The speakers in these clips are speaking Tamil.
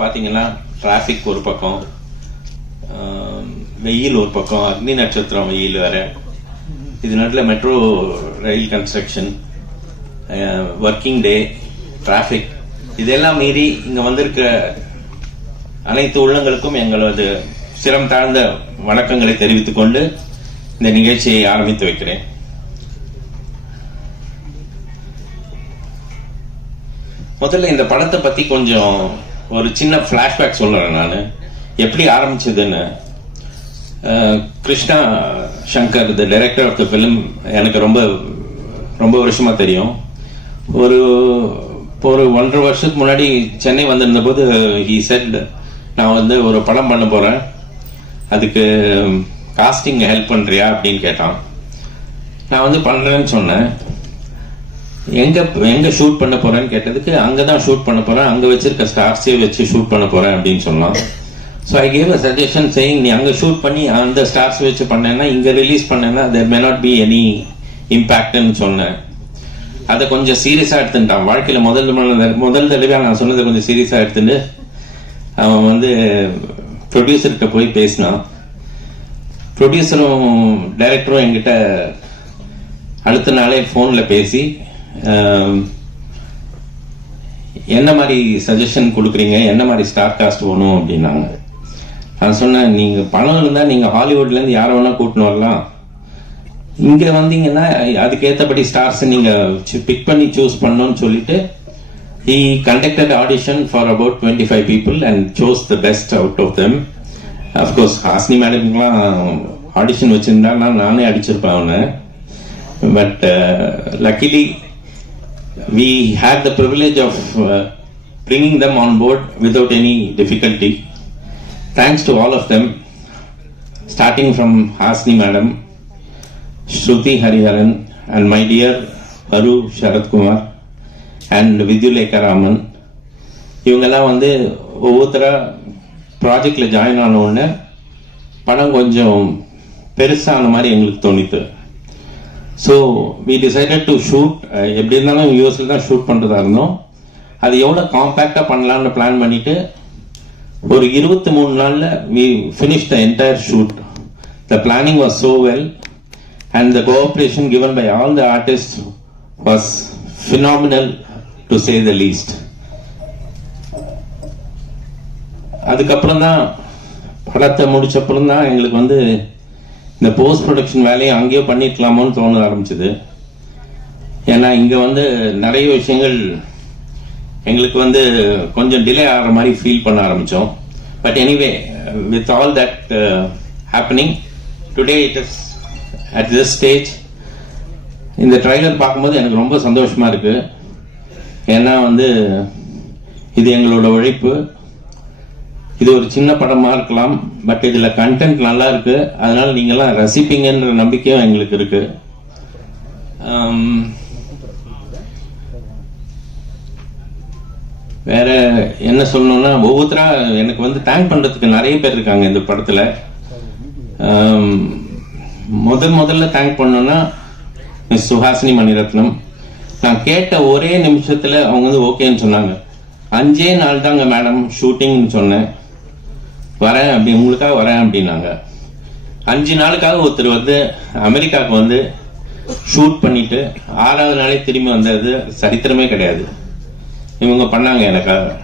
பார்த்தீங்கன்னா டிராஃபிக் ஒரு பக்கம் வெயில் ஒரு பக்கம் அக்னி நட்சத்திரம் வெயில் வேற. இது நாட்டில் metro rail construction working day traffic இதெல்லாம் மீறி இங்கே வந்திருக்க அனைத்து உள்ளங்களுக்கும் எங்களது சிரம் தாழ்ந்த வணக்கங்களை தெரிவித்துக் கொண்டு இந்த நிகழ்ச்சியை ஆரம்பித்து வைக்கிறேன். முதல்ல இந்த படத்தை பத்தி கொஞ்சம் ஒரு சின்ன ஃப்ளாஷ்பேக் சொல்கிறேன் நான். எப்படி ஆரம்பிச்சதுன்னு Krishna Shankar the director of the film எனக்கு ரொம்ப ரொம்ப வருஷமாக தெரியும். ஒரு ஒரு ஒன்றரை வருஷத்துக்கு முன்னாடி சென்னை வந்திருந்த போது ஹி செட் நான் வந்து ஒரு படம் பண்ண போகிறேன் அதுக்கு காஸ்டிங் ஹெல்ப் பண்ணுறியா அப்படின்னு கேட்டான். நான் வந்து பண்ணுறேன்னு சொன்னேன். எங்க எங்க ஷூட் பண்ண போறேன்னு கேட்டதுக்கு அங்கதான் ஷூட் பண்ண போறேன் அங்க வச்சிருக்க ஸ்டார்ஸே வச்சு ஷூட் பண்ண போறேன் அப்படின்னு சொன்னான். So I gave a suggestion saying நீ அங்க ஷூட் பண்ணி அந்த ஸ்டார்ஸ் வச்சு பண்ணேன்னா இங்க ரிலீஸ் பண்ணேன்னா there may not be any இம்பாக்ட்னு சொன்னேன். அதை கொஞ்சம் சீரியஸா எடுத்துட்டான். வாழ்க்கையில முதல் முதல்ல- முதல் தடவை நான் சொன்னதை கொஞ்சம் சீரியஸா எடுத்துட்டு அவன் வந்து ப்ரொடியூசர்கிட்ட போய் பேசினான். ப்ரொடியூசரும் டைரக்டரும் என்கிட்ட அடுத்த நாளே ஃபோனில் பேசி Um, என்ன மாதிரி சஜஷன் கொடுக்குறீங்க? என்ன மாதிரி ஸ்டார் காஸ்ட் வேணும் அப்படின்னாங்க. நான் சொன்னேன் நீங்கள் பணம் இருந்தால் நீங்கள் ஹாலிவுட்லேருந்து யாரை வேணால் கூட்டின்னு வரலாம். இங்கே வந்தீங்கன்னா அதுக்கேற்றபடி ஸ்டார்ஸை ஸ்டார்ஸ் நீங்க பிக் பண்ணி சூஸ் பண்ணோன்னு சொல்லிட்டு he conducted audition for about 25 people and chose the best out of them. Of course ஹாஸ்னி மேடம்லாம் ஆடிஷன் வச்சுருந்தா நான் நானே அடிச்சிருப்பேன் அவனை. But luckily uh, we had the privilege of uh, bringing them on board without any difficulty thanks to all of them starting from Hasni madam Shruti Hariharan and my dear Haru Sharad Kumar and Vidyuleka Raman இவங்கெல்லாம் வந்து ஒவ்வொருத்தராக ப்ராஜெக்டில் ஜாயின் ஆன உடனே படம் கொஞ்சம் பெருசான மாதிரி எங்களுக்கு தோணித்து so we decided to shoot எப்படி இருந்தாலும் யூஎஸ்ல தான் ஷூட் பண்ணுறதா இருந்தோம். அது எவ்வளோ காம்பேக்டாக பண்ணலாம்னு பிளான் பண்ணிட்டு ஒரு இருபத்தி மூணு நாளில் we finish the entire shoot the planning was so well and the cooperation given by all the artist was phenomenal to say the least அதுக்கப்புறம் தான் படத்தை முடிச்சப்புறம் தான் எங்களுக்கு வந்து இந்த போஸ்ட் ப்ரொடக்ஷன் வேலையை அங்கேயோ பண்ணிருக்கலாமோன்னு தோண ஆரம்பிச்சது. ஏன்னா இங்கே வந்து நிறைய விஷயங்கள் எங்களுக்கு வந்து கொஞ்சம் டிலே ஆகிற மாதிரி ஃபீல் பண்ண ஆரம்பித்தோம் but anyway with all that happening today it is at this stage இந்த ட்ரைலர் பார்க்கும்போது எனக்கு ரொம்ப சந்தோஷமாக இருக்குது ஏன்னா வந்து இது எங்களோட உழைப்பு. இது ஒரு சின்ன படமா இருக்கலாம் பட் இதுல கண்டென்ட் நல்லா இருக்கு. அதனால நீங்கெல்லாம் ரசிப்பீங்கன்ற நம்பிக்கையும் எங்களுக்கு இருக்கு. வேற என்ன சொல்லணும்னா ஒவ்வொருத்தரா எனக்கு வந்து தேங்க் பண்றதுக்கு நிறைய பேர் இருக்காங்க இந்த படத்துல. முதல் முதல்ல தேங்க் பண்ணோம்னா மிஸ் சுஹாசினி மணிரத்னம். நான் கேட்ட ஒரே நிமிஷத்துல அவங்க வந்து ஓகேன்னு சொன்னாங்க. அஞ்சே நாள் தாங்க மேடம் ஷூட்டிங்னு சொன்னேன். வரேன் அப்படி உங்களுக்காக வரேன் அப்படின்னாங்க. அஞ்சு நாளுக்காக ஒருத்தர் வந்து அமெரிக்காவுக்கு வந்து ஷூட் பண்ணிட்டு ஆறாவது நாளே திரும்பி வந்தது சரித்திரமே கிடையாது. இவங்க பண்ணாங்க எனக்காக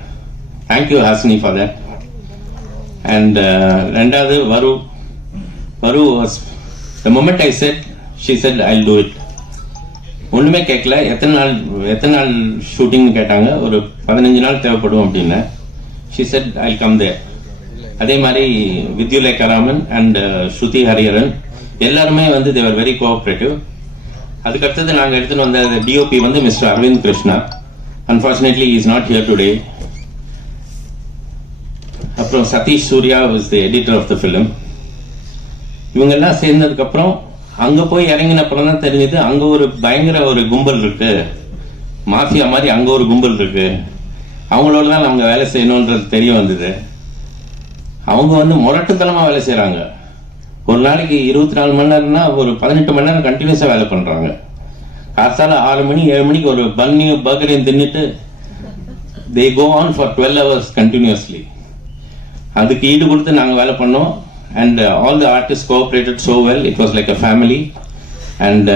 தேங்க்யூ ஹாசினி ஃபாதர் அண்ட் ரெண்டாவது வரு வரு the moment I said she said I do it ஒன்றுமே கேட்கல. எத்தனை நாள் எத்தனை நாள் ஷூட்டிங் கேட்டாங்க. ஒரு பதினஞ்சு நாள் தேவைப்படும் அப்படின்னு. She said I come there அதே மாதிரி வித்யுலேகராமன் அண்ட் uh, ஸ்ருதி ஹரிஹரன் எல்லாருமே வந்து தேவர் வெரி கோஆப்ரேட்டிவ் அதுக்கடுத்தது நாங்கள் எடுத்துன்னு வந்த டிஓபி வந்து Mr Aravind Krishna unfortunately is not here today அப்புறம் Sathish Surya is the editor of the film இவங்கெல்லாம் சேர்ந்ததுக்கப்புறம் அங்கே போய் இறங்கின அப்புறம் தான் தெரிஞ்சது அங்கே ஒரு பயங்கர ஒரு கும்பல் இருக்கு. மாஃபியா மாதிரி அங்கே ஒரு கும்பல் இருக்கு. அவங்களோட தான் நம்ம வேலை செய்யணுன்றது தெரிய வந்தது. அவங்க வந்து முரட்டுத்தனமாக வேலை செய்கிறாங்க ஒரு நாளைக்கு இருபத்தி நாலு மணி நேரம்னா ஒரு பதினெட்டு மணி நேரம் கண்டினியூஸாக வேலை பண்ணுறாங்க காசால ஆறு மணி ஏழு மணிக்கு ஒரு பன்னியும் பர்கரையும் தின்னுட்டு they go on for twelve hours continuously அதுக்கு ஈடு கொடுத்து நாங்கள் வேலை பண்ணோம். And all the artist cooperated so well it was like a family and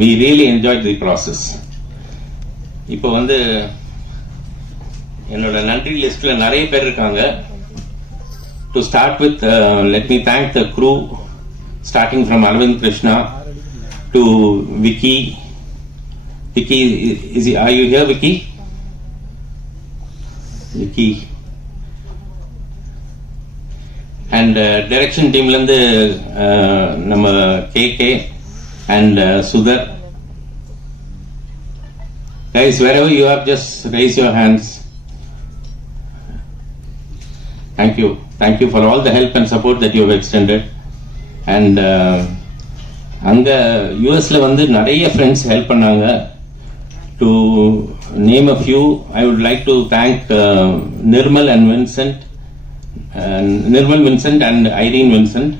we really enjoy the process இப்போ வந்து என்னோட நன்றி லிஸ்ட்ல நிறைய பேர் இருக்காங்க. to start with let me thank the crew starting from Aravind Krishna to Vicky Vicky is are you here Vicky Vicky and direction டீம்லேருந்து uh, நம்ம K K and Sudhar guys wherever you are just raise your hands thank you Thank you for all the help and support that you extended and அங்கே யூஎஸில் வந்து நிறைய ஃப்ரெண்ட்ஸ் ஹெல்ப் பண்ணாங்க. To name a few I would like to thank Nirmal and Vincent Nirmal Vincent and Irene Vincent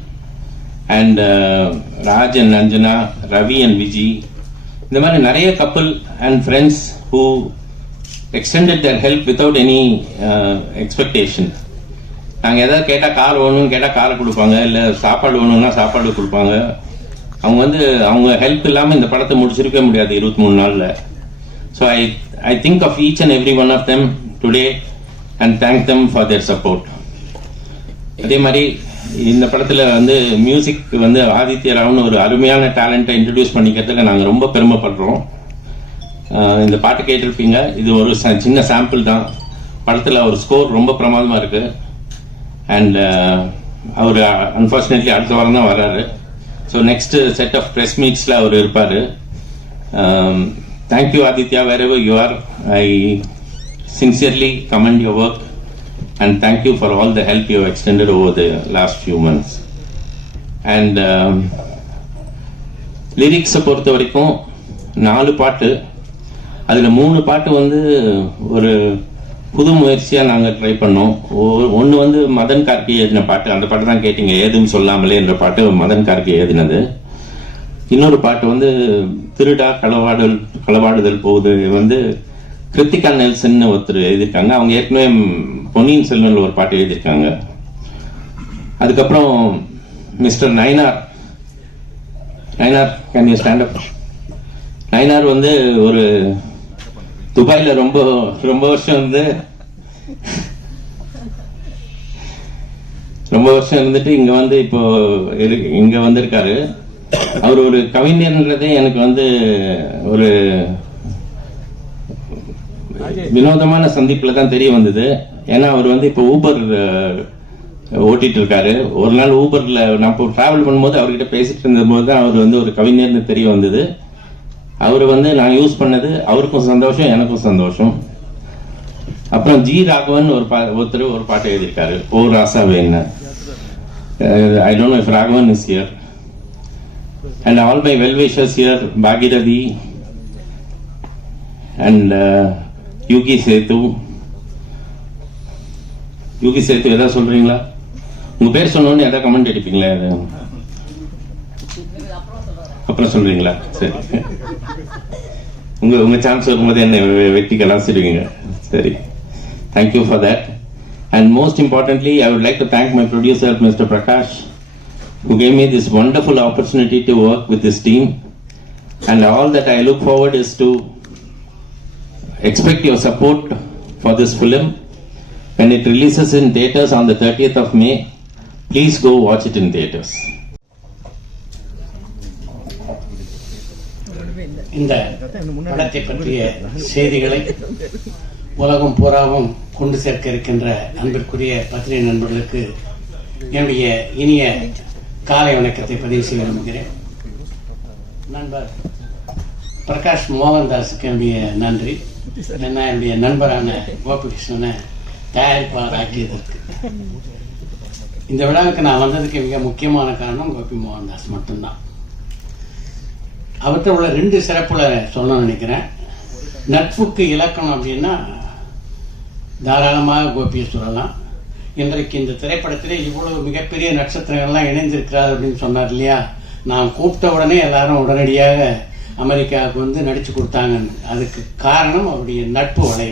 and Raj and Anjana Ravi and Viji இந்த மாதிரி நிறைய கப்பல் and friends who extended their help without any expectation நாங்கள் எதாவது கேட்டால் கார் வேணும்னு கேட்டால் காரை கொடுப்பாங்க இல்லை சாப்பாடு வேணும்னா சாப்பாடு கொடுப்பாங்க. அவங்க வந்து அவங்க ஹெல்ப் இல்லாமல் இந்த படத்தை முடிச்சிருக்கவே முடியாது இருபத்தி மூணு நாளில். So I I think of each and every one of them today and thank them for their support அதே மாதிரி இந்த படத்தில் வந்து மியூசிக் வந்து ஆதித்ய ராவ்னு ஒரு அருமையான டேலண்ட்டை இன்ட்ரடியூஸ் பண்ணிக்கிறதுக்கு நாங்கள் ரொம்ப பெருமைப்படுறோம். இந்த பாட்டு கேட்டிருப்பீங்க. இது ஒரு ச- சின்ன சாம்பிள் தான். படத்தில் ஒரு ஸ்கோர் ரொம்ப பிரமாதமாக இருக்குது அண்ட் அவர் அன்ஃபார்ச்சுனேட்லி அடுத்த வாரம் தான் வராரு. So next set of press மீட்ஸில் அவர் இருப்பார். Thank you Aditya wherever you are I sincerely commend your work and thank you for all the help you extended over the last few months and லிரிக்ஸை பொறுத்த வரைக்கும் நாலு பாட்டு. அதில் மூணு பாட்டு வந்து ஒரு புது முயற்சியாக நாங்கள் ட்ரை பண்ணோம். ஒன்று வந்து மதன் கார்கி எழுதின பாட்டு. அந்த பாட்டு தான் கேட்டீங்க. ஏதும் சொல்லாமலே என்ற பாட்டு மதன் கார்கி எழுதினது. இன்னொரு பாட்டு வந்து திருடா களவாடல் களவாடுதல் போகுது. வந்து கிருத்திகா நெல்சன் ஒருத்தர் எழுதியிருக்காங்க. அவங்க ஏற்கனவே பொன்னியின் செல்வன்ல ஒரு பாட்டு எழுதியிருக்காங்க. அதுக்கப்புறம் Mr Nayanar Nayanar can you stand up Nayanar வந்து ஒரு துபாயில் ரொம்ப ரொம்ப வருஷம் வந்து ரொம்ப வருஷம் இருந்துட்டு இங்க வந்து இப்போ இங்க வந்திருக்காரு. அவர் ஒரு கவிஞர்ன்றதே எனக்கு வந்து ஒரு வினோதமான சந்திப்புல தான் தெரிய வந்தது. ஏன்னா அவர் வந்து இப்போ ஊபர் ஓட்டிட்டு இருக்காரு ஒரு நாள் ஊபர்ல நான் இப்போ டிராவல் பண்ணும்போது அவர்கிட்ட பேசிட்டு இருந்தபோது தான் அவர் வந்து ஒரு கவிஞர்னு தெரிய வந்தது. அவர் வந்து நான் யூஸ் பண்ணது அவருக்கும் சந்தோஷம் எனக்கும் சந்தோஷம். அப்புறம் ஜி ராகவன் ஒரு பா ஒருத்தர் ஒரு பாட்டு எழுதியிருக்காரு. ஓ ராசா Venu I don't know if Raghavan is here and all my well wishes here Bhagirathi and uh, Yogi Sethu. Yuki சேத்து எதாவது சொல்கிறீங்களா உங்கள் பேர் சொன்னோன்னு எதாவது கமெண்ட் அடிப்பீங்களா? அது அப்புறம் சொல்றீங்களா சரி உங்க உங்க சான்ஸ் வரும்போது என்ன வெ- வெட்டி கலாசிடுவீங்க சரி thank you for that and most importantly I would like to thank my producer mister Prakash who gave me this wonderful opportunity to work with this team. And all that I look forward is to expect your support for this film. When it releases in theaters on the 30th of May, please go watch it in theaters. இந்த படத்தை பற்றிய செய்திகளை உலகம் பூராவும் கொண்டு சேர்க்க இருக்கின்ற அன்பிற்குரிய பத்திரிகை நண்பர்களுக்கு என்னுடைய இனிய காலை வணக்கத்தை பதிவு செய்ய விரும்புகிறேன். நண்பர் பிரகாஷ் மோகன்தாஸுக்கு என்னுடைய நன்றி. என்ன என்னுடைய நண்பரான கோபிகிருஷ்ணனை தயாரிப்பாளர் ஆக்கியதற்கு இந்த விழாவுக்கு நான் வந்ததுக்கு மிக முக்கியமான காரணம் கோபி மோகன்தாஸ் மட்டும்தான். அவர்கிட்ட உள்ள ரெண்டு சிறப்புல சொல்லணும்னு நினைக்கிறேன். நட்புக்கு இலக்கணம் அப்படின்னா தாராளமாக கோபியை சொல்லலாம். இன்றைக்கு இந்த திரைப்படத்திலே இவ்வளவு மிகப்பெரிய நட்சத்திரங்கள்லாம் இணைந்திருக்கிறார் அப்படின்னு சொன்னார் இல்லையா? நான் கூப்பிட்ட உடனே எல்லாரும் உடனடியாக அமெரிக்காவுக்கு வந்து நடித்து கொடுத்தாங்கன்னு. அதுக்கு காரணம் அவருடைய நட்பு வலை.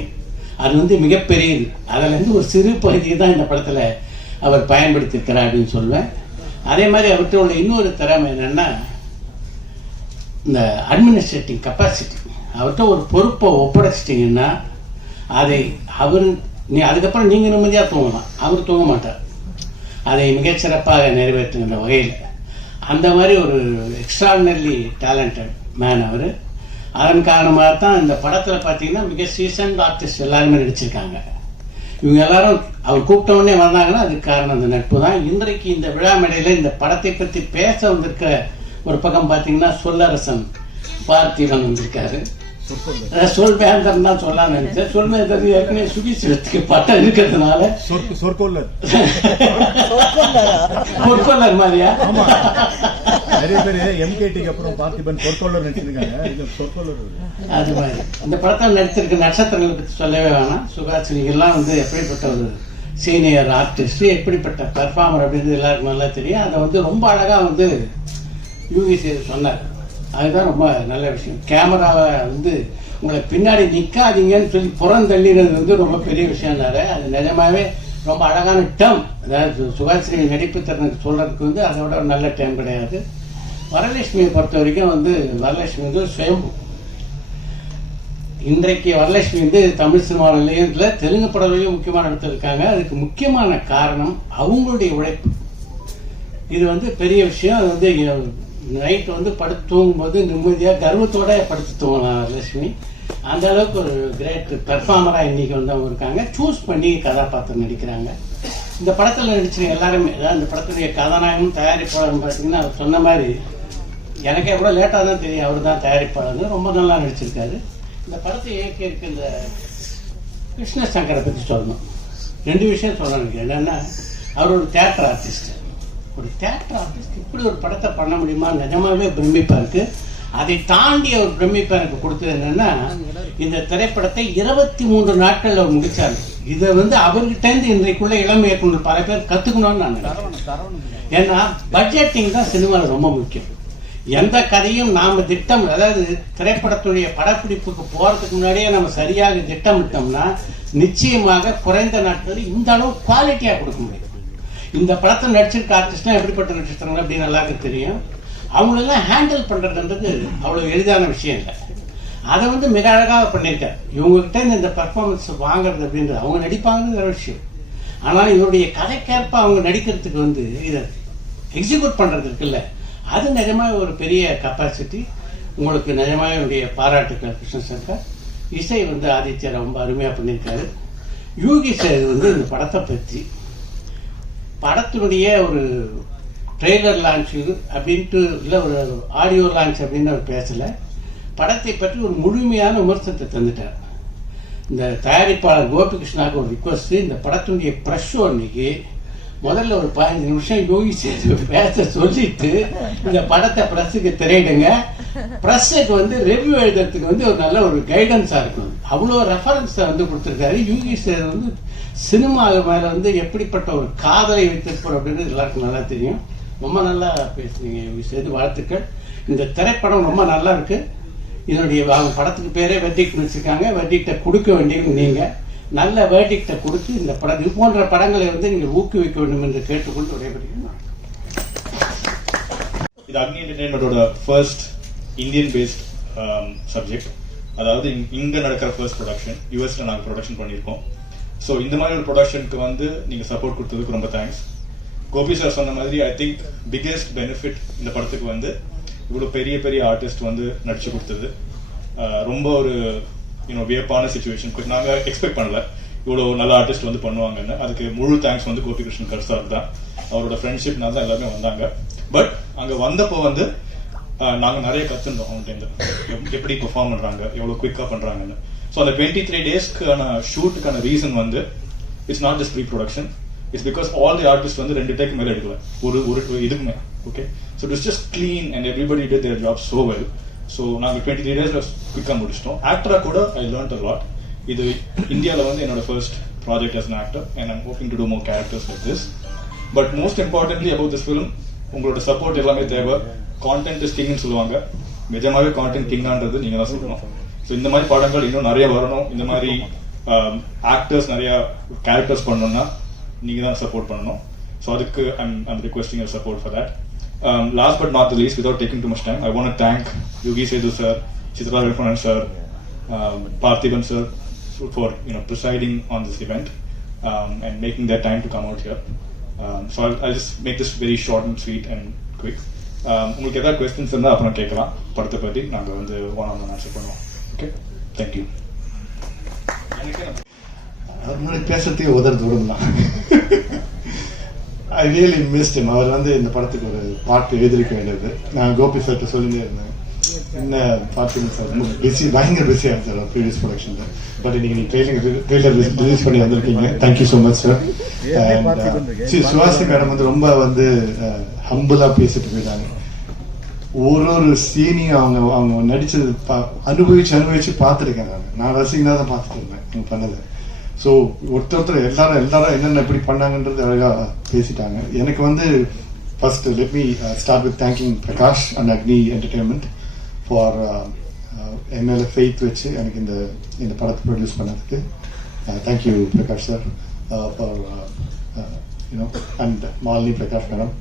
அது வந்து மிகப்பெரியது. அதிலேருந்து ஒரு சிறு பகுதியை தான் இந்த படத்தில் அவர் பயன்படுத்தியிருக்கிறார் அப்படின்னு சொல்லுவேன் அதே மாதிரி அவர்கிட்ட உள்ள இன்னொரு திறமை என்னென்னா இந்த அட்மினிஸ்ட்ரேட்டிங் கெப்பாசிட்டி அவர்கிட்ட ஒரு பொறுப்பை ஒப்படைச்சிட்டிங்கன்னா அதை அவர் நீ அதுக்கப்புறம் நீங்கள் நிம்மதியாக தூங்கலாம். அவர் தூங்க மாட்டார். அதை மிகச்சிறப்பாக நிறைவேற்றுகின்ற வகையில். அந்த மாதிரி ஒரு எக்ஸ்ட்ராடினரி டேலண்டட் மேன் அவர். அதன் காரணமாக தான் இந்த படத்தில் பார்த்தீங்கன்னா மிக சீசன்ட் ஆர்டிஸ்ட் எல்லாருமே நடிச்சிருக்காங்க. இவங்க எல்லாரும் அவர் கூப்பிட்ட உடனே வந்தாங்கன்னா அதுக்கு காரணம் அந்த நட்பு தான். இன்றைக்கு இந்த விழா மேடையில் இந்த படத்தை பற்றி பேச வந்திருக்கிற ஒரு பக்கம் பார்த்தீங்கன்னா சொல்லரசன் பார்த்திபன் வந்திருக்காரு. அஹ் சொல்வேந்தன் தான் சொல்லலாம்னு நினைச்சேன். சொல்வேந்தன் ஏற்கனவே சுகிசிவத்துக்கு பட்டம் இருக்கிறதுனால. சொற்கு சொற்கொள்ளர். பொற்கொள்ளர் மாதிரியா? ஆமா. நிறைய பேர் எம்கேடிக்கு அப்புறம் பார்த்திபன் சொற்கொள்ளர் நினைச்சிருக்காங்க. இது சொற்கொள்ளர் அது மாதிரி. இந்த படத்தில் நடித்திருக்க நட்சத்திரங்களை பற்றி சொல்லவே வேணாம். சுகாசினிகள்லாம் வந்து எப்படிப்பட்ட ஒரு சீனியர் ஆர்டிஸ்ட் எப்படிப்பட்ட பெர்ஃபார்மர் அப்படின்னு எல்லாருக்கும் நல்லா தெரியும். அதை வந்து ரொம்ப அழகா வந்து யூகி சொன்னார். அதுதான் ரொம்ப நல்ல விஷயம். கேமராவை வந்து உங்களை பின்னாடி நிற்காதீங்கன்னு சொல்லி புறம் தள்ளினது வந்து ரொம்ப பெரிய விஷயம்னாரு அது நிஜமாவே ரொம்ப அழகான டேம் அதாவது சுகாசினி நடிப்பு திறனுக்கு சொல்கிறதுக்கு வந்து அதை விட ஒரு நல்ல டேம் கிடையாது. வரலட்சுமியை பொறுத்த வரைக்கும் வந்து வரலட்சுமி வந்து சுயம்பு. இன்றைக்கு வரலட்சுமி வந்து தமிழ் சினிமாவிலையும் இல்லை தெலுங்கு படங்களையும் முக்கியமான இடத்துல இருக்காங்க. அதுக்கு முக்கியமான காரணம் அவங்களுடைய உழைப்பு. இது வந்து பெரிய விஷயம். அது வந்து நைட் வந்து படுத்து தூங்கும்போது நிம்மதியாக கர்வத்தோட படுத்து தூங்கலாம் லட்சுமி. அந்த அளவுக்கு ஒரு கிரேட் பெர்ஃபார்மராக இன்னைக்கு வந்து அவங்க இருக்காங்க. சூஸ் பண்ணி கதாபாத்திரம் நடிக்கிறாங்க. இந்த படத்தில் நடிச்ச எல்லாருமே அதாவது இந்த படத்துடைய கதாநாயகம் தயாரிப்பாளர் பார்த்தீங்கன்னா அவர் சொன்ன மாதிரி எனக்கே கூட லேட்டாக தான் தெரியும். அவர் தான் தயாரிப்பாளர் ரொம்ப நல்லா நடிச்சிருக்காரு. இந்த படத்தை இயக்கி இருக்க இந்த கிருஷ்ண சங்கரை பற்றி சொல்லணும். ரெண்டு விஷயம் சொல்லணும் என்னென்னா அவர் ஒரு தேட்டர் ஆர்டிஸ்ட்டு ஒரு தேட்டர் ஆர்டிஸ்ட் இப்படி ஒரு படத்தை பண்ண முடியுமா? நிஜமாவே பிரமிப்பா இருக்கு. அதை தாண்டி அவர் பிரமிப்பா எனக்கு கொடுத்தது என்னன்னா இந்த திரைப்படத்தை இருபத்தி மூன்று நாட்கள் அவர் முடிச்சாரு. இதை வந்து அவர்கிட்ட இன்றைக்குள்ள இளம் இயக்குனர் பல பேர் கத்துக்கணும்னு நான் நினைக்கிறேன். ஏன்னா பட்ஜெட்டிங் தான் சினிமாவில் ரொம்ப முக்கியம். எந்த கதையும் நாம் திட்டம் அதாவது திரைப்படத்துடைய படப்பிடிப்புக்கு போகிறதுக்கு முன்னாடியே நம்ம சரியாக திட்டமிட்டோம்னா நிச்சயமாக குறைந்த நாட்களில் இந்த அளவு குவாலிட்டியாக கொடுக்க முடியும். இந்த படத்தை நடிச்சிருக்க ஆர்டிஸ்ட்லாம் எப்படிப்பட்ட நடிச்சிருக்காங்க அப்படின்னு எல்லாருக்கும் தெரியும். அவங்களெல்லாம் ஹேண்டில் பண்ணுறதுன்றது அவ்வளோ எளிதான விஷயம் இல்லை. அதை வந்து மிக அழகாக பண்ணியிருக்காரு. இவங்ககிட்ட இந்த பர்ஃபார்மன்ஸ் வாங்குறது அப்படின்றது அவங்க நடிப்பாங்கிற விஷயம். ஆனால் இவருடைய கதைக்கேற்ப அவங்க நடிக்கிறதுக்கு வந்து இதை எக்ஸிக்யூட் பண்ணுறதுக்கு இருக்குல்ல. அது நிஜமாக ஒரு பெரிய கெப்பாசிட்டி உங்களுக்கு நிஜமாக என்னுடைய பாராட்டுக்கள் கிருஷ்ணசங்கர் இசை வந்து ஆதித்யா ரொம்ப அருமையாக பண்ணியிருக்காரு. யூகி சார் வந்து இந்த படத்தை பற்றி படத்தினுடைய ஒரு ட்ரெய்லர் லான்ச் அப்படின்ட்டு இல்லை ஒரு ஆடியோ லான்ச் அப்படின்னு அவர் பேசலை. படத்தை பற்றி ஒரு முழுமையான விமர்சனத்தை தந்துட்டார். இந்த தயாரிப்பாளர் கோபிகிருஷ்ணாவுக்கு ஒரு ரிக்வஸ்ட்டு இந்த படத்தினுடைய ப்ரெஷ் ஷோ அன்னைக்கு முதல்ல ஒரு பதினஞ்சு நிமிஷம் யோகி சேது பேச சொல்லிட்டு இந்த படத்தை ப்ரெஸ்ஸுக்கு திரையிடுங்க. ப்ரெஸ்ஸுக்கு வந்து ரிவ்யூ எழுதுறதுக்கு வந்து ஒரு நல்ல ஒரு கைடன்ஸாக இருக்கும் அவ்வளோ ரெஃபரன்ஸை வந்து கொடுத்துருக்காரு. யூகி சேர் வந்து சினிமா மேல வந்து எப்படிப்பட்ட ஒரு காதலை வைத்திருப்பார் அப்படின்னு எல்லாருக்கும் நல்லா தெரியும். ரொம்ப நல்லா பேசுனீங்க சேர்ந்து வாழ்த்துக்கள். இந்த திரைப்படம் ரொம்ப நல்லா இருக்கு. இதனுடைய அவங்க படத்துக்கு பேரே வெர்டிக்ட்னு வச்சிருக்காங்க. வெர்டிக்டை கொடுக்க வேண்டியது நீங்க. நல்ல வேர்டிக்டை கொடுத்து இந்த படம் இது போன்ற படங்களை வந்து நீங்கள் ஊக்குவிக்க வேண்டும் என்று கேட்டுக்கொண்டு விடைபெறுகிறேன். இது அக்னி என்டர்டைன்மெண்டோட ஃபர்ஸ்ட் இந்தியன் பேஸ்ட் சப்ஜெக்ட் அதாவது இங்கே இங்க நடக்கிற ஃபர்ஸ்ட் ப்ரொடக்ஷன் யூஎஸ்ல நாங்கள் ப்ரொடக்ஷன் பண்ணியிருக்கோம். ஸோ இந்த மாதிரி ஒரு ப்ரொடக்ஷனுக்கு வந்து நீங்கள் சப்போர்ட் கொடுத்ததுக்கு ரொம்ப தேங்க்ஸ் கோபி சார் சொன்ன மாதிரி ஐ திங்க் பிக்கெஸ்ட் பெனிஃபிட் இந்த படத்துக்கு வந்து இவ்வளோ பெரிய பெரிய ஆர்டிஸ்ட் வந்து நடிச்சு கொடுத்தது. ரொம்ப ஒரு யூனோ வியப்பான சுச்சுவேஷன் நாங்கள் எக்ஸ்பெக்ட் பண்ணல. இவ்வளோ நல்ல ஆர்டிஸ்ட் வந்து பண்ணுவாங்கன்னு. அதுக்கு முழு தேங்க்ஸ் வந்து கோபி கிருஷ்ணன் கர் சார் தான். அவரோட ஃப்ரெண்ட்ஷிப்னால தான் எல்லாருமே வந்தாங்க. பட் அங்கே வந்தப்போ வந்து நாங்கள் நிறைய கத்துருந்தோம் அவங்கள்ட்ட எப்படி பெர்ஃபார்ம் பண்ணுறாங்க எவ்வளோ குயிக்காக பண்ணுறாங்கன்னு ஸோ அந்த டுவெண்ட்டி த்ரீ டேஸ்க்கான ஷூட்டுக்கான ரீசன் வந்து it's not just pre production it's because all the artist வந்து ரெண்டு டேக் மேலே எடுக்கல. ஒரு ஒரு இதுக்குமே okay so it's just clean and everybody did their job so well so நாங்கள் டுவெண்ட்டி த்ரீ டேஸ்ல குவிக்காக முடிச்சிட்டோம். ஆக்டராக கூட ஐ லேர்ன்ட் அ லாட் இது இந்தியாவில் வந்து என்னோட first project as an actor and I'm hoping to do more characters like this but most importantly about this film உங்களோட சப்போர்ட் எல்லாமே தேவை. கான்டென்ட் இஸ் கிங்னு சொல்லுவாங்க. நிஜமாவே கான்டென்ட் கிங்கான்றது நீங்க தான் சொல்லணும். ஸோ இந்த மாதிரி படங்கள் இன்னும் நிறைய வரணும். இந்த மாதிரி ஆக்டர்ஸ் நிறைய கேரக்டர்ஸ் பண்ணணும்னா நீங்க தான் சப்போர்ட் பண்ணணும். ஸோ அதுக்கு I'm I'm requesting your support for that last but not least without taking too much time I want thank Yogi Sethu sir Chitra Vilpanan sir Parthiban sir for you know presiding on this event um, and making their time to come out here. Um, so I'll, I'll just make this very short and sweet and quick. Um, உங்களுக்கு ஏதாவது கொஸ்டின்ஸ் இருந்தால் அப்புறம் கேட்கலாம். படத்தை பற்றி நாங்கள் வந்து ஒன் ஆன் ஒன் ஆன்சர் பண்ணுவோம். ஓகே தேங்க்யூ அவர் முன்னாடி பேசுறதுக்கே உதறது விடலாம் ஐ ரியலி மிஸ்ட் அவர் வந்து இந்த படத்துக்கு ஒரு பாட்டு எழுதிருக்க வேண்டியது. நான் கோபி சார்ட்ட சொல்லிட்டே இருந்தேன். என்ன பாட்டு சார் ரொம்ப பிஸி பயங்கர பிஸியாக இருந்தார் ப்ரீவியஸ் ப்ரொடக்ஷனில் பட் இன்னைக்கு நீ ட்ரெயிலர் ட்ரெயிலர் ரிலீஸ் பண்ணி வந்திருக்கீங்க. Thank you so much sir and Suhasini madam வந்து ரொம்ப வந்து ஹம்புலாக பேசிட்டு போயிட்டாங்க. ஒரு ஒரு சீனையும் அவங்க அவங்க நடிச்சது பா- அனுபவிச்சு அனுபவிச்சு பார்த்துருக்கேன் நான். நான் ரசிகனாக தான் பார்த்துட்டு இருந்தேன். அவங்க பண்ணது. ஸோ ஒருத்தர் ஒருத்தர் எல்லாரும் எல்லாரும் என்னென்ன எப்படி பண்ணாங்கன்றது அழகாக பேசிட்டாங்க. எனக்கு வந்து first let me start with thanking Prakash and Agni entertainment for என் மேலே ஃபெய்த் வச்சு எனக்கு இந்த இந்த படத்தை ப்ரொடியூஸ் பண்ணதுக்கு. Thank you Prakash sir for you know and Malini Prakash madam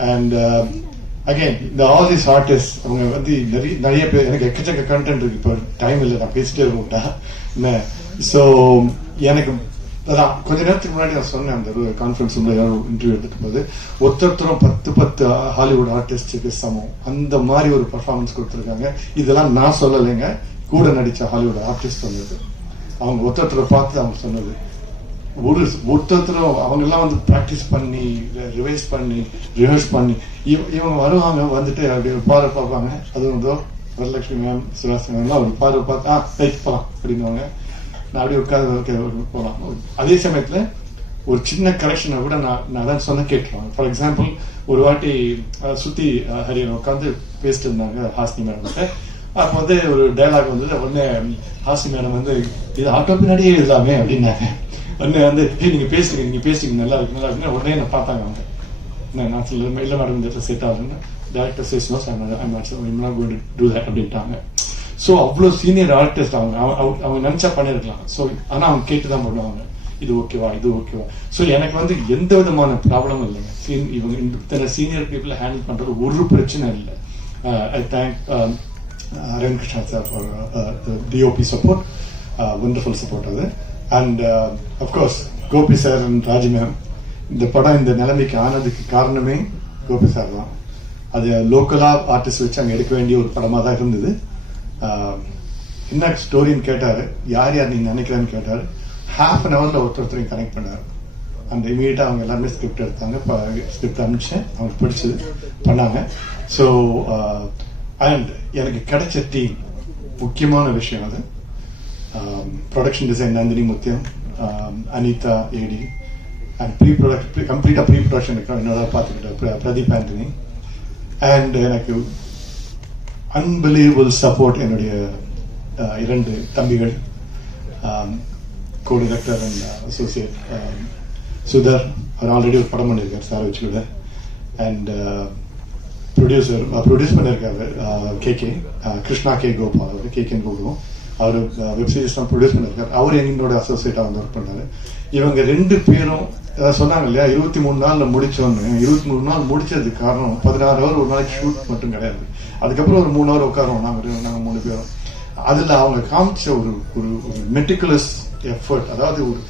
and again இந்த ஆல் திஸ் ஆர்டிஸ்ட் அவங்க வந்து நிறைய நிறைய பேர் எனக்கு எக்கச்சக்க கண்டென்ட் இருக்கு. இப்போ டைம் இல்லை நான் பேசிட்டே இருக்கா என்ன? ஸோ எனக்கு அதான் கொஞ்ச நேரத்துக்கு முன்னாடி நான் சொன்னேன் அந்த கான்ஃபரன்ஸ் இன்டர்வியூ எடுத்துட்டு போது ஒருத்தரும் பத்து பத்து ஹாலிவுட் ஆர்டிஸ்டுக்கு சமம். அந்த மாதிரி ஒரு பர்ஃபார்மன்ஸ் கொடுத்துருக்காங்க. இதெல்லாம் நான் சொல்லலைங்க. கூட நடிச்ச ஹாலிவுட் ஆர்டிஸ்ட் சொன்னது. அவங்க ஒருத்தரை பார்த்து அவங்க சொன்னது. ஒரு ஒருத்தரும் அவங்க எல்லாம் வந்து ப்ராக்டிஸ் பண்ணி ரிவைஸ் பண்ணி ரிஹர்ஸ் பண்ணி இவங்க வருவாங்க வந்துட்டு அப்படி ஒரு பார்வை பார்ப்பாங்க. அது வந்து வரலட்சுமி மேம் சிவாசி மேம்லாம் ஒரு பாரு பார்த்து ஆ ரைட் போகலாம் அப்படின்னுவாங்க நான் அப்படியே உட்காந்து போகலாம் அதே சமயத்தில் ஒரு சின்ன கரெக்ஷனை கூட நான் நான் தான் சொன்ன கேட்டுருவாங்க. ஃபார் எக்ஸாம்பிள் ஒரு வாட்டி சுத்தி ஹரியன் உட்காந்து பேசிட்டு இருந்தாங்க ஹாஸ்னி மேடம் அப்போ வந்து ஒரு டைலாக் வந்து உடனே ஹாஸ்னி மேடம் வந்து இது ஆட்டோ பின்னாடியே எழுதலாமே அப்படின்னாங்க. உடனே வந்து "ஏய், நீங்க பேசுங்க நீங்க பேசுங்க நல்லா இருக்கு நல்லா இருக்குன்னு உடனே என்ன பார்த்தாங்க அவங்க. நான் நான் சொல்ல இல்லை மேடம் இந்த இடத்துல செட் ஆகுதுன்னு director says no I'm not going to do that அப்படின்ட்டாங்க. ஸோ அவ்வளோ சீனியர் ஆர்டிஸ்ட் அவங்க. அவங்க- அவங்க- அவங்க பண்ணியிருக்கலாம் ஸோ ஆனால் அவங்க கேட்டு தான் பண்ணுவாங்க. இது ஓகேவா இது ஓகேவா ஸோ எனக்கு வந்து எந்த விதமான ப்ராப்ளமும் இல்லைங்க. சீன் இவங்க இந்த இத்தனை சீனியர் பீப்புளை ஹேண்டில் பண்ணுறது ஒரு பிரச்சனை இல்லை. I thank Aravind Krishna sir for DOP support wonderful support அது. And of course Gopi sir and Raji ma'am இந்த படம் இந்த நிலைமைக்கு ஆனதுக்கு காரணமே கோபி சார் தான். அது லோக்கலா ஆர்டிஸ்ட் வச்சு அங்கே எடுக்க வேண்டிய ஒரு படமாக தான் இருந்தது. என்ன ஸ்டோரின்னு கேட்டார். யார் யார் நீங்கள் நினைக்கிறேன்னு கேட்டார். ஹாஃப் அன் ஹவர்ல ஒருத்தர் ஒருத்தரையும் கனெக்ட் பண்ணார். அந்த இமீடியட்டாக அவங்க எல்லாருமே ஸ்கிரிப்ட் எடுத்தாங்க. ஸ்கிரிப்ட் அனுப்பிச்சேன். அவங்க பிடிச்சது பண்ணாங்க. ஸோ அண்ட் எனக்கு கிடைச்ச டீம் முக்கியமான விஷயம் அது. Production design Nandini Muthiyam Anitha AD and pre product கம்ப்ளீட்டாக ப்ரீ ப்ரொடக்ஷன் என்னோட பார்த்துக்கிட்டேன் பிரதீப் ஆண்டனி. அண்ட் எனக்கு அன்பிலீவபிள் சப்போர்ட் என்னுடைய இரண்டு தம்பிகள் co director and associate Sudhar our already ஒரு படம் பண்ணியிருக்கார் சார் வச்சுக்கூட அண்ட் ப்ரொடியூசர் ப்ரொடியூஸ் பண்ணியிருக்காரு K K Krishna K Gopal அவர் கே கே கோகுலம் அவர் வெப் ப்ரொடியூஸ் பண்ணியிருக்காரு அவர் என்னோட அசோசியேட்டாக வந்து ஒர்க் பண்ணாரு. இவங்க ரெண்டு பேரும் அதாவது சொன்னாங்க இல்லையா இருபத்தி மூணு நாளில் முடிச்சோன்னு. இருபத்தி மூணு நாள் முடிச்சதுக்கு காரணம் பதினாறு ஹவர் ஒரு நாளைக்கு ஷூட் மட்டும் கிடையாது. அதுக்கப்புறம் ஒரு மூணு ஹவர் உட்காரோம் நாங்கள் நாங்கள் மூணு பேரும். அதில் அவங்க காமிச்ச ஒரு ஒரு ஒரு மெட்டிகுலஸ் எஃபர்ட் அதாவது ஒரு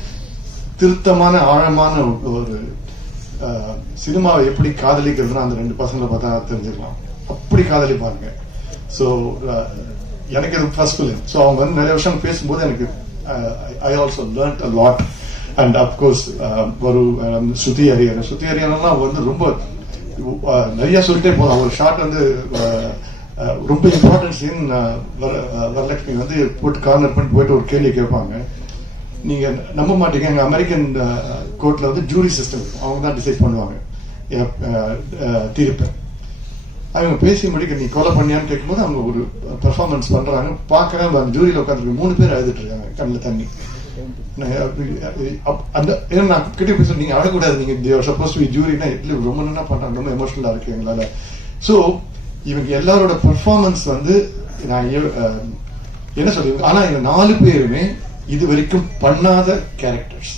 திருத்தமான ஆழமான ஒரு சினிமாவை எப்படி காதலிக்கிறதுனா அந்த ரெண்டு பசங்களை பார்த்தா தெரிஞ்சுக்கலாம் அப்படி காதலிப்பாங்க ஸோ எனக்கு இது ஃபர்ஸ்ட் ஃபிலிம் ஸோ அவங்க வந்து நிறைய வருஷம் பேசும்போது எனக்கு I also learned a lot and of course ஒரு சுத்தி ஸ்ருதி சுத்தி ஸ்ருதி ஹரியர்லாம் வந்து ரொம்ப uh, நிறைய சொல்லிட்டே போகலாம். ஒரு ஷார்ட் வந்து uh, uh, ரொம்ப இம்பார்ட்டன்ட் சீன் வரலட்சுமி வந்து போட்டு கார்னர் பண்ணி போயிட்டு ஒரு கேள்வி கேட்பாங்க. நீங்க நம்ப மாட்டீங்க. எங்க அமெரிக்கன் கோர்ட்ல வந்து ஜூரி சிஸ்டம் அவங்க தான் டிசைட் பண்ணுவாங்க. எ- தீர்ப்பை. அவங்க பேசி முடிக்க நீ கொலை பண்ணியான்னு கேட்கும்போது அவங்க ஒரு பெர்ஃபார்மன்ஸ் பண்ணுறாங்க பார்க்கறேன் அந்த ஜூரியில் உட்காந்துருக்கு மூணு பேர் அழுதுட்டு இருக்காங்க கண்ணில் தண்ணி. அந்த ஏன்னா நான் கிட்ட பேச நீங்க அழக்கூடாது நீங்க சப்போஸ் வி ஜூரினா இல்லை ரொம்ப நல்லா பண்றாங்க ரொம்ப எமோஷனலா இருக்கு எங்களால். ஸோ இவங்க எல்லாரோட பெர்ஃபார்மன்ஸ் வந்து நான் எ- என்ன சொல்றது ஆனால் இவங்க நாலு பேருமே இது வரைக்கும் பண்ணாத கேரக்டர்ஸ்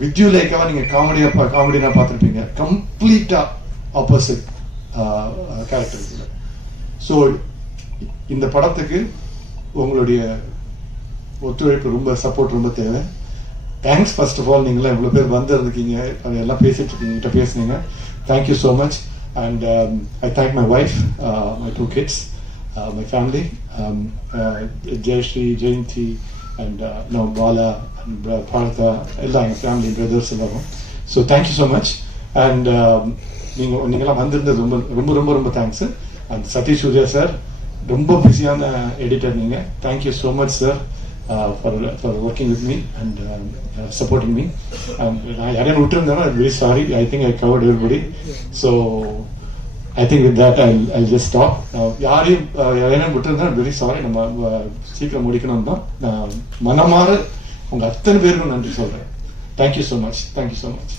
வித்யூ லேக்காவை நீங்க காமெடியா காமெடினா பார்த்துருப்பீங்க. கம்ப்ளீட்டாக ஆப்போசிட் கேரக்டர் ஸோ இந்த படத்துக்கு உங்களுடைய ஒத்துழைப்பு ரொம்ப சப்போர்ட் ரொம்ப தேவை. தேங்க்ஸ் ஃபர்ஸ்ட் ஆஃப் ஆல் நீங்களாம் இவ்வளோ பேர் வந்துருக்கீங்க. அது எல்லாம் பேசிட்டு இருக்கீங்க பேசுனீங்க thank you so much and I thank my wife my two kids my family Jayashree Jayanthi and no Bala and Partha எல்லாம் எங்கள் ஃபேமிலி பிரதர்ஸ் எல்லாரும். So thank you so much and நீங்கள் நீங்கள்லாம் வந்திருந்தது ரொம்ப ரொம்ப ரொம்ப ரொம்ப thanks and Satish Surya sir ரொம்ப பிஸியான எடிட்டர் நீங்கள் thank you so much sir for for working with me and supporting me நான் யாரையும் uh, விட்டுருந்தேன்னா very sorry I think I covered everybody so I think with that I I just stop யாரையும் யாரையும் விட்டுருந்தேன் வெரி சாரி நம்ம uh, சீக்கிரம் முடிக்கணும் தான். நான் மனமாற உங்கள் அத்தனை பேருக்கும் நன்றி சொல்கிறேன் thank you so much thank you so much